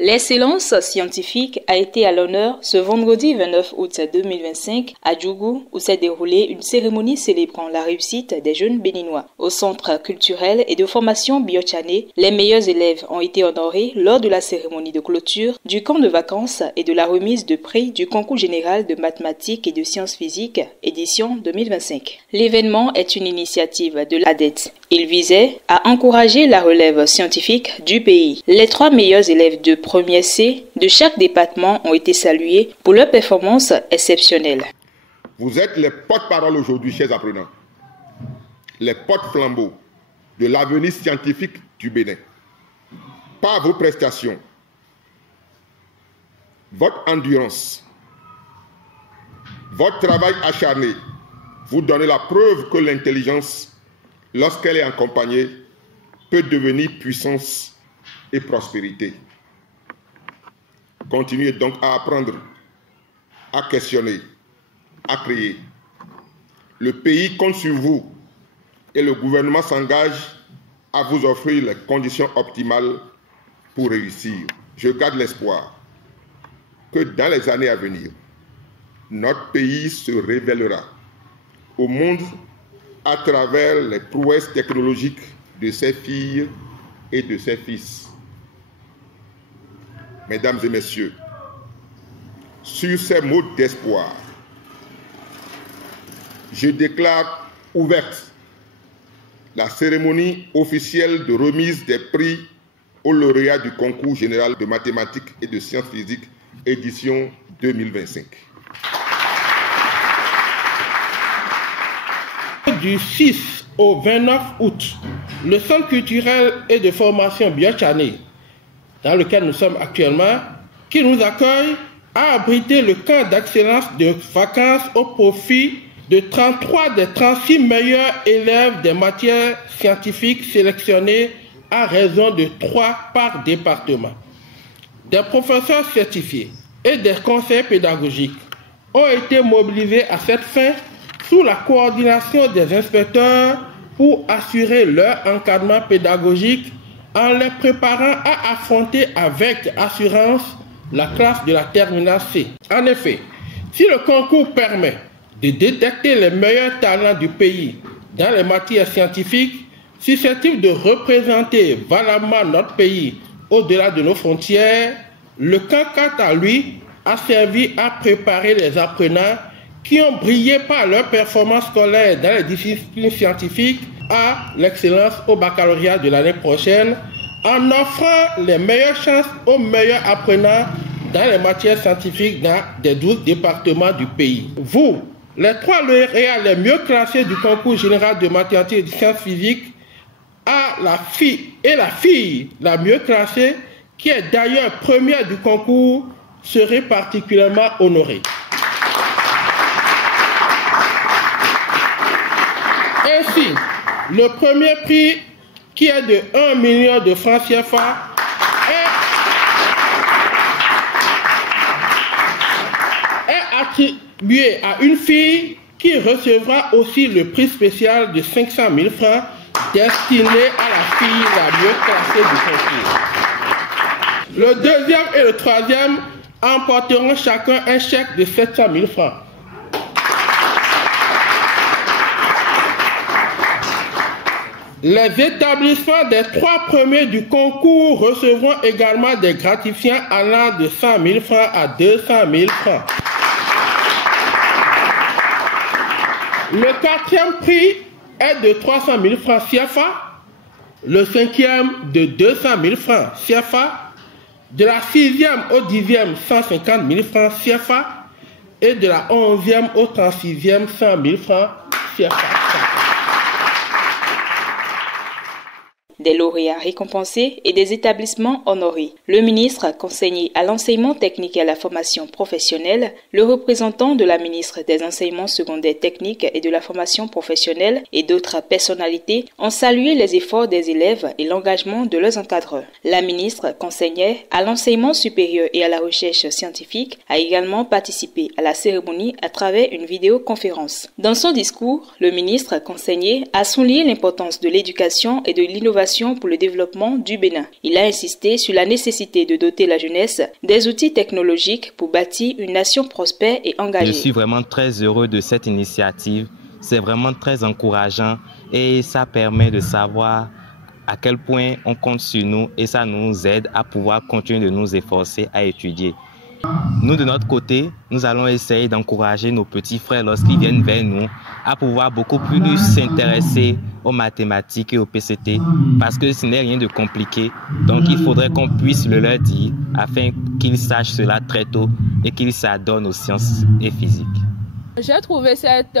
L'excellence scientifique a été à l'honneur ce vendredi 29 août 2025 à Djougou, où s'est déroulée une cérémonie célébrant la réussite des jeunes béninois. Au centre culturel et de formation Biochané, les meilleurs élèves ont été honorés lors de la cérémonie de clôture du camp de vacances et de la remise de prix du concours général de mathématiques et de sciences physiques, édition 2025. L'événement est une initiative de l'ADET. Il visait à encourager la relève scientifique du pays. Les 3 meilleurs élèves de premier C de chaque département ont été salués pour leur performance exceptionnelle. Vous êtes les porte-parole aujourd'hui, chers apprenants, les porte-flambeaux de l'avenir scientifique du Bénin. Par vos prestations, votre endurance, votre travail acharné, vous donnez la preuve que l'intelligence, lorsqu'elle est accompagnée, peut devenir puissance et prospérité. Continuez donc à apprendre, à questionner, à créer. Le pays compte sur vous et le gouvernement s'engage à vous offrir les conditions optimales pour réussir. Je garde l'espoir que dans les années à venir, notre pays se révélera au monde à travers les prouesses technologiques de ses filles et de ses fils. Mesdames et messieurs, sur ces mots d'espoir, je déclare ouverte la cérémonie officielle de remise des prix aux lauréats du concours général de mathématiques et de sciences physiques, édition 2025. Du 6 au 29 août, le Centre culturel et de formation Biochané, dans lequel nous sommes actuellement, qui nous accueille, a abrité le camp d'excellence de vacances au profit de 33 des 36 meilleurs élèves des matières scientifiques sélectionnés à raison de 3 par département. Des professeurs certifiés et des conseils pédagogiques ont été mobilisés à cette fin sous la coordination des inspecteurs pour assurer leur encadrement pédagogique en les préparant à affronter avec assurance la classe de la terminale C. En effet, si le concours permet de détecter les meilleurs talents du pays dans les matières scientifiques, susceptibles de représenter valablement notre pays au-delà de nos frontières, le camp, quant à lui, a servi à préparer les apprenants qui ont brillé par leur performance scolaire dans les disciplines scientifiques à l'excellence au baccalauréat de l'année prochaine, en offrant les meilleures chances aux meilleurs apprenants dans les matières scientifiques dans des 12 départements du pays. Vous, les 3 lauréats les mieux classés du concours général de mathématiques et de sciences physiques, la fille la mieux classée, qui est d'ailleurs première du concours, serait particulièrement honorée. Ainsi, le premier prix, qui est de 1 million de francs CFA, est attribué à une fille qui recevra aussi le prix spécial de 500 000 francs destiné à la fille la mieux classée du concours. Le deuxième et le troisième emporteront chacun un chèque de 700 000 francs. Les établissements des 3 premiers du concours recevront également des gratifiants allant de 100 000 francs à 200 000 francs. Le 4e prix est de 300 000 francs CFA, le 5e de 200 000 francs CFA, de la 6e au 10e 150 000 francs CFA et de la 11e au 36e 100 000 francs CFA. Des lauréats récompensés et des établissements honorés. Le ministre conseiller à l'enseignement technique et à la formation professionnelle, le représentant de la ministre des enseignements secondaires techniques et de la formation professionnelle et d'autres personnalités ont salué les efforts des élèves et l'engagement de leurs encadreurs. La ministre conseillère à l'enseignement supérieur et à la recherche scientifique a également participé à la cérémonie à travers une vidéoconférence. Dans son discours, le ministre conseiller a souligné l'importance de l'éducation et de l'innovation d'innovation pour le développement du Bénin. Il a insisté sur la nécessité de doter la jeunesse des outils technologiques pour bâtir une nation prospère et engagée. Je suis vraiment très heureux de cette initiative. C'est vraiment très encourageant et ça permet de savoir à quel point on compte sur nous et ça nous aide à pouvoir continuer de nous efforcer à étudier. Nous, de notre côté, nous allons essayer d'encourager nos petits frères lorsqu'ils viennent vers nous à pouvoir beaucoup plus s'intéresser aux mathématiques et au PCT parce que ce n'est rien de compliqué. Donc, il faudrait qu'on puisse le leur dire afin qu'ils sachent cela très tôt et qu'ils s'adonnent aux sciences et physiques. J'ai trouvé cette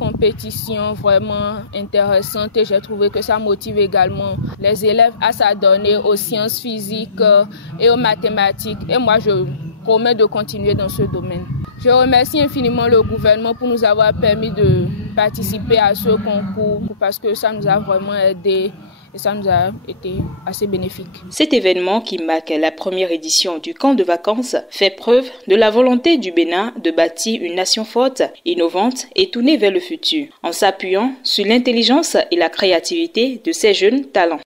compétition vraiment intéressante et j'ai trouvé que ça motive également les élèves à s'adonner aux sciences physiques et aux mathématiques. Et moi, je promets de continuer dans ce domaine. Je remercie infiniment le gouvernement pour nous avoir permis de participer à ce concours parce que ça nous a vraiment aidés. Et ça nous a été assez bénéfique. Cet événement qui marque la première édition du camp de vacances fait preuve de la volonté du Bénin de bâtir une nation forte, innovante et tournée vers le futur, en s'appuyant sur l'intelligence et la créativité de ces jeunes talents.